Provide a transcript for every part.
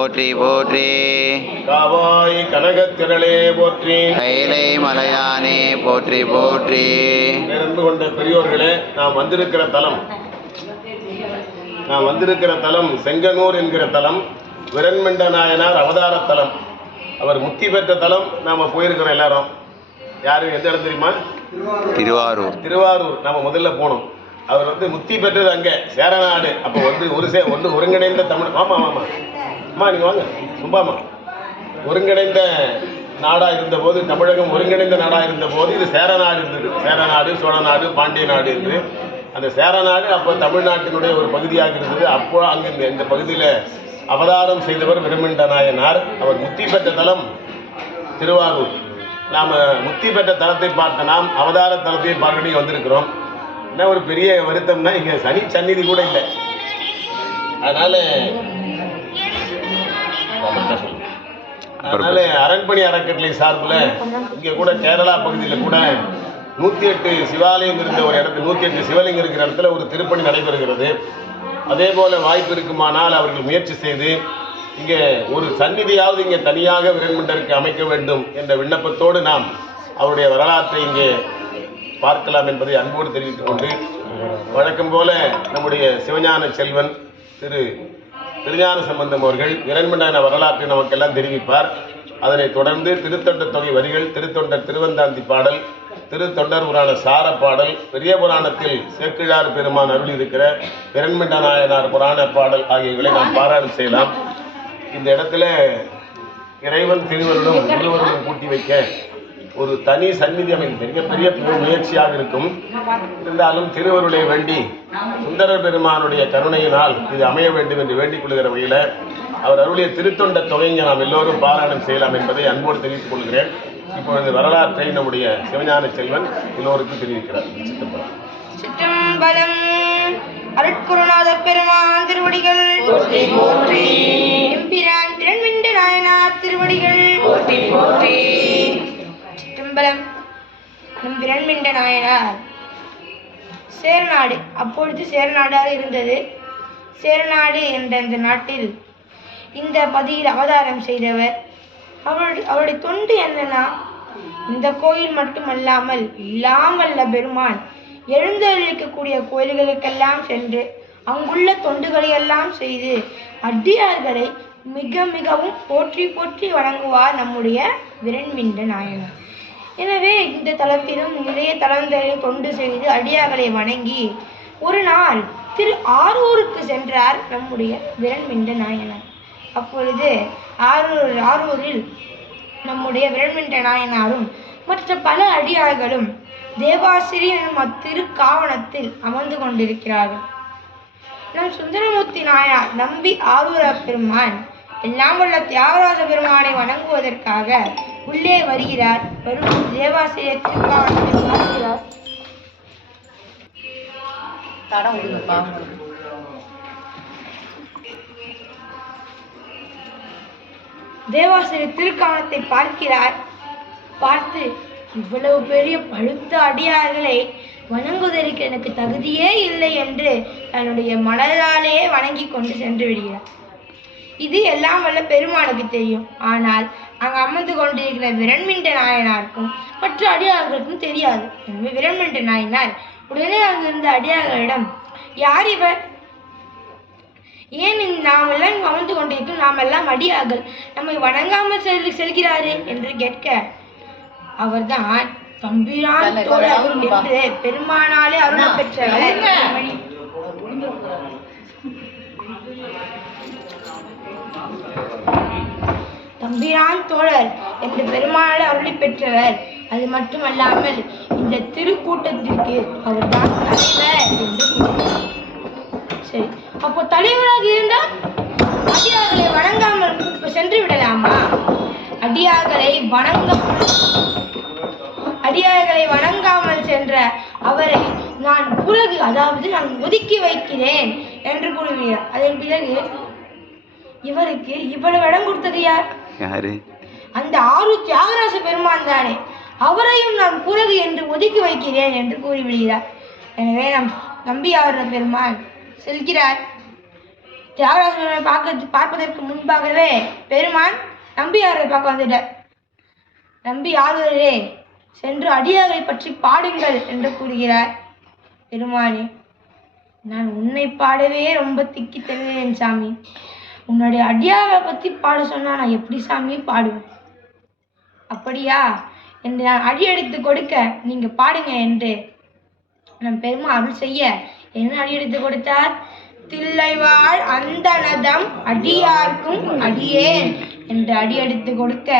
போற்றி போற்றி. காவாய் கனகத்திரளே போற்றி. கைலை மலையானே போற்றி போற்றி. பேரன்பு கொண்ட பெரியோர்களே நாம் வந்திருக்கிற தலம். நாம் வந்திருக்கிற தலம் செங்கனூர் என்கிற தலம் விரண்மண்ட நாயனார் அவதார தலம். அவர் முக்தி பெற்ற தலம் நாம போயிருக்கிறோம் எல்லாரும். யாரு எந்த இடம் தெரியுமா? திருவாரூர். திருவாரூர். நாம முதல்ல போனோம். அவர் வந்து முக்தி பெற்றது அங்க சேரநாடு. அப்போ வந்து ஒரு சே ஒன்று ஒருங்கிணைந்த தமிழ். ஆமா ஆமா. அம்மா நீங்கள் வாங்க. சும்மாமா ஒருங்கிணைந்த நாடாக இருந்தபோது தமிழகம் ஒருங்கிணைந்த நாடாக இருந்தபோது இது சேரநாடு இருந்தது. சேரநாடு சோழநாடு பாண்டிய நாடு இருந்து அந்த சேர நாடு அப்போ தமிழ்நாட்டினுடைய ஒரு பகுதியாக இருந்தது. அப்போ அங்கே இந்த இந்த பகுதியில் அவதாரம் செய்தவர் விருமிண்ட நாயனார் அவர் முத்தி பெற்ற தலம் திருவாரூர். நாம் முத்தி பெற்ற தலத்தை பார்த்த நாம் அவதார தலத்தை பார்க்கடி வந்திருக்கிறோம். என்ன ஒரு பெரிய வருத்தம்னா இங்கே சனி சந்நிதி கூட இல்லை. அதனால் அதனால அரண்மனை அறக்கட்டளை சார்பில் இங்கே கூட கேரளா பகுதியில் கூட நூற்றி எட்டு சிவாலயம் இருந்த ஒரு இடத்துல நூற்றி எட்டு சிவலிங்கம் இருக்கிற இடத்துல ஒரு திருப்பணி நடைபெறுகிறது. அதே போல வாய்ப்பு இருக்குமானால் அவர்கள் முயற்சி செய்து இங்கே ஒரு சந்நிதியாவது இங்கே தனியாக விரண்மண்டருக்கு அமைக்க வேண்டும் என்ற விண்ணப்பத்தோடு நாம் அவருடைய வரலாற்றை இங்கே பார்க்கலாம் என்பதை அன்போடு தெரிவித்துக் கொண்டு வழக்கம் போல நம்முடைய சிவஞான செல்வன் திரு திருஞான சம்பந்தம் அவர்கள் இரண்மண்டான வரலாற்றை நமக்கெல்லாம் தெரிவிப்பார். அதனைத் தொடர்ந்து திருத்தொண்டர் தொகை வரிகள் திருத்தொண்டர் திருவந்தாந்தி பாடல் திருத்தொண்டர் புராண சார பாடல் பெரிய புராணத்தில் சேக்கிழார் பெருமான் அருள் இருக்கிற இரண்மண்ட நாயனார் புராண பாடல் ஆகியவைகளை நாம் பாராயணம் செய்யலாம். இந்த இடத்துல இறைவன் திருவருளும் இருவருளும் கூட்டி வைக்க ஒரு தனி சந்நிதி அமைப்பு மிகப்பெரிய பெரிய முயற்சியாக இருக்கும். இருந்தாலும் திருவருளை வேண்டி சுந்தர பெருமானுடைய கருணையினால் இது அமைய வேண்டும் என்று வேண்டிக் கொள்கிற வகையில் அவர் அருளிய திருத்தொண்ட தொகைங்க நாம் எல்லோரும் பாராயணம் செய்யலாம் என்பதை அன்போடு தெரிவித்துக் கொள்கிறேன். இப்பொழுது வரலாற்றை நம்முடைய சிவஞான செல்வன் எல்லோருக்கும் தெரிவிக்கிறார். சிற்றம்பலம் அருட்குருநாத பெருமான் திருவடிகள். போற்றி போற்றி. எம்பிரான் திருவடிகள். போற்றி நம் திறன்விண்ட நாயனார். சேரநாடு. அப்பொழுது சேரநாடாக இருந்தது. சேரநாடு என்ற அந்த நாட்டில் இந்த பதியில் அவதாரம் செய்தவர். அவருடைய அவருடைய தொண்டு என்னன்னா இந்த கோயில் மட்டுமல்லாமல் இல்லாமல்ல பெருமான் எழுந்தருளிக்கக்கூடிய கோயில்களுக்கெல்லாம் சென்று அங்குள்ள தொண்டுகளை எல்லாம் செய்து அடியார்களை மிக மிகவும் போற்றி போற்றி வணங்குவார் நம்முடைய விரண்மிண்ட நாயனார். எனவே இந்த தலத்திலும் நிறைய தலங்களில் தொண்டு செய்து அடியார்களை வணங்கி ஒரு நாள் திரு ஆரூருக்கு சென்றார் நம்முடைய விரண்மிண்ட நாயனார். அப்பொழுது ஆரூர் ஆரூரில் நம்முடைய விரண்மிண்ட நாயனாரும் மற்ற பல அடியார்களும் தேவாசிரி எனும் அத்திருக்காவணத்தில் அமர்ந்து கொண்டிருக்கிறார்கள். நம் சுந்தரமூர்த்தி நாயனார் நம்பி ஆரூர பெருமான் எல்லாம் வல்ல தியாகராஜ பெருமானை வணங்குவதற்காக உள்ளே வருகிறார். வரும் தேவாசிரியர் திருக்காவணத்தை பார்க்கிறார் தடம் விடுங்கப்பா தேவாசிரியர் திருக்காவணத்தை பார்க்கிறார். பார்த்து இவ்வளவு பெரிய பழுத்த அடியார்களை வணங்குவதற்கு எனக்கு தகுதியே இல்லை என்று தன்னுடைய மனதாலே வணங்கி கொண்டு சென்று விடுகிறார். இது எல்லாம் வல்ல பெருமானுக்கு தெரியும். ஆனால் அங்கு அமர்ந்து கொண்டிருக்கிற விரண்மிண்ட நாயனாருக்கும் மற்ற அடியார்களுக்கும் தெரியாது. எனவே விரண்மிண்ட நாயனார் உடனே அங்கிருந்த அடியார்களிடம் யார் இவர்? ஏன் நாம் எல்லாம் அமர்ந்து கொண்டிருக்கும்? நாம் எல்லாம் அடியார்கள். நம்மை வணங்காமல் செல் செல்கிறாரே என்று கேட்க அவர்தான் தம்பிரான் பெருமானாலே அருள் பெற்றவர். தம்பிரான் தோழர் என்று பெருமாள் அருளி பெற்றவர். அது மட்டுமல்லாமல் இந்த திருக்கூட்டத்திற்கு அவர்தான் தலைவர் என்று சரி அப்போ தலைவராக இருந்தால் அடியார்களை வணங்காமல் சென்று விடலாமா? அடியார்களை வணங்க அடியார்களை வணங்காமல் சென்ற அவரை நான் புறகு அதாவது நான் ஒதுக்கி வைக்கிறேன் என்று கூறுகிறார் அதன் பிறகு இவருக்கு இவ்வளவு இடம் கொடுத்தது யார்? யாரு? அந்த ஆறு தியாகராச பெருமான் தானே. அவரையும் நான் பிறகு என்று ஒதுக்கி வைக்கிறேன் என்று கூறிவிடுகிறார். எனவே நம் நம்பி ஆவர பெருமான் செல்கிறார். தியாகராஜனை பார்க்க பார்ப்பதற்கு முன்பாகவே பெருமான் நம்பி நம்பியாரை பார்க்க வந்துட்டார். நம்பி ஆளுநரே சென்று அடியாரை பற்றி பாடுங்கள் என்று கூறுகிறார் பெருமானே. நான் உன்னை பாடவே ரொம்ப திக்கி தருவேன் சாமி. உன்னுடைய அடியாரை பற்றி பாட சொன்னால் நான் எப்படி சாமி பாடுவேன்? அப்படியா? என்று நான் அடி எடுத்து கொடுக்க நீங்கள் பாடுங்க என்று நம் பெருமா அருள் செய்ய. என்ன அடி எடுத்து கொடுத்தார்? தில்லைவாழ் அந்தனதம் அடியார்க்கும் அடியேன் என்று அடி எடுத்து கொடுக்க.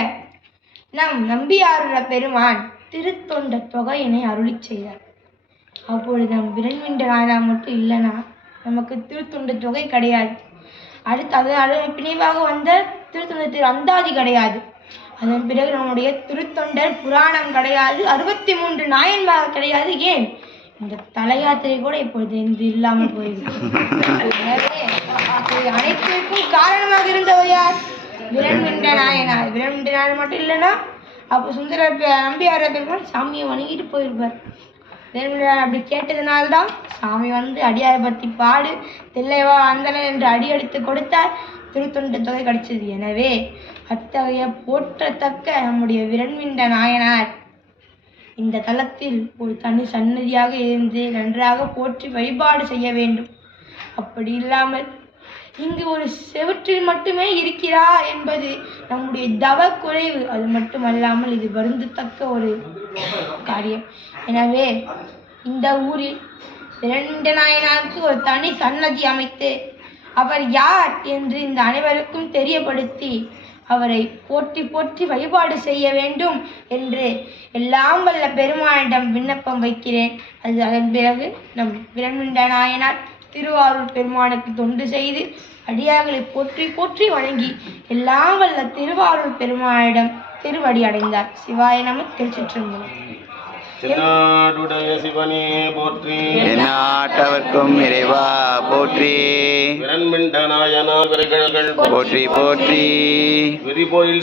நம் நம்பியாருள்ள பெருமான் திருத்தொண்ட தொகையினை அருளி செய்தார். அப்பொழுது நம் விரண்மிண்ட நாயனா மட்டும் இல்லைனா நமக்கு திருத்தொண்ட தொகை கிடையாது. அடுத்து அது அது பிணைவாக வந்த திருத்தொண்டத்தில் அந்தாதி கிடையாது. அதன் பிறகு நம்முடைய திருத்தொண்டர் புராணம் கிடையாது. அறுபத்தி மூன்று நாயன்மார் கிடையாது. ஏன்? இந்த தலையாத்திரை கூட இப்பொழுது இந்த இல்லாமல் போயிருக்கு அனைத்திற்கும் காரணமாக இருந்தவர் யார்? விரண்மின்ற நாயனார். விரண்மின்ற நாயன் மட்டும் இல்லைன்னா அப்போ சுந்தர நம்பியார் கூட சாமியை வணங்கிட்டு போயிருப்பார். தேவனார் அப்படி கேட்டதுனால்தான் சாமி வந்து அடியாரை பற்றி பாடு தில்லைவா அந்தன என்று அடி எடுத்து கொடுத்தார். திருத்தொண்டு தொகை கிடைச்சது எனவே அத்தகைய போற்றத்தக்க நம்முடைய விரண்மிண்ட நாயனார் இந்த தலத்தில் ஒரு தனி சன்னதியாக இருந்து நன்றாக போற்றி வழிபாடு செய்ய வேண்டும். அப்படி இல்லாமல் இங்கு ஒரு செவற்றில் மட்டுமே இருக்கிறார் என்பது நம்முடைய தவ குறைவு அது மட்டுமல்லாமல் இது வருந்தத்தக்க ஒரு காரியம். எனவே இந்த ஊரில் இரண்டு நாயனாருக்கு ஒரு தனி சன்னதி அமைத்து அவர் யார் என்று இந்த அனைவருக்கும் தெரியப்படுத்தி அவரை போற்றி போற்றி வழிபாடு செய்ய வேண்டும் என்று எல்லாம் வல்ல பெருமானிடம் விண்ணப்பம் வைக்கிறேன். அது அதன் பிறகு நம் விரண்மிண்ட நாயனார் திருவாரூர் பெருமானுக்கு தொண்டு செய்து அடியார்களை போற்றி போற்றி வணங்கி எல்லாம் வல்ல திருவாரூர் பெருமானிடம் திருவடி அடைந்தார். சிவாய நம திருச்சிற்றம்பலம். தென்னாடுடைய சிவனே போற்றி. எந்நாட்டவர்க்கும் இறைவா போற்றி. விரண்மிண்ட நாயனா விரைகழல்கள் போற்றி. போற்றி விரிபோயில்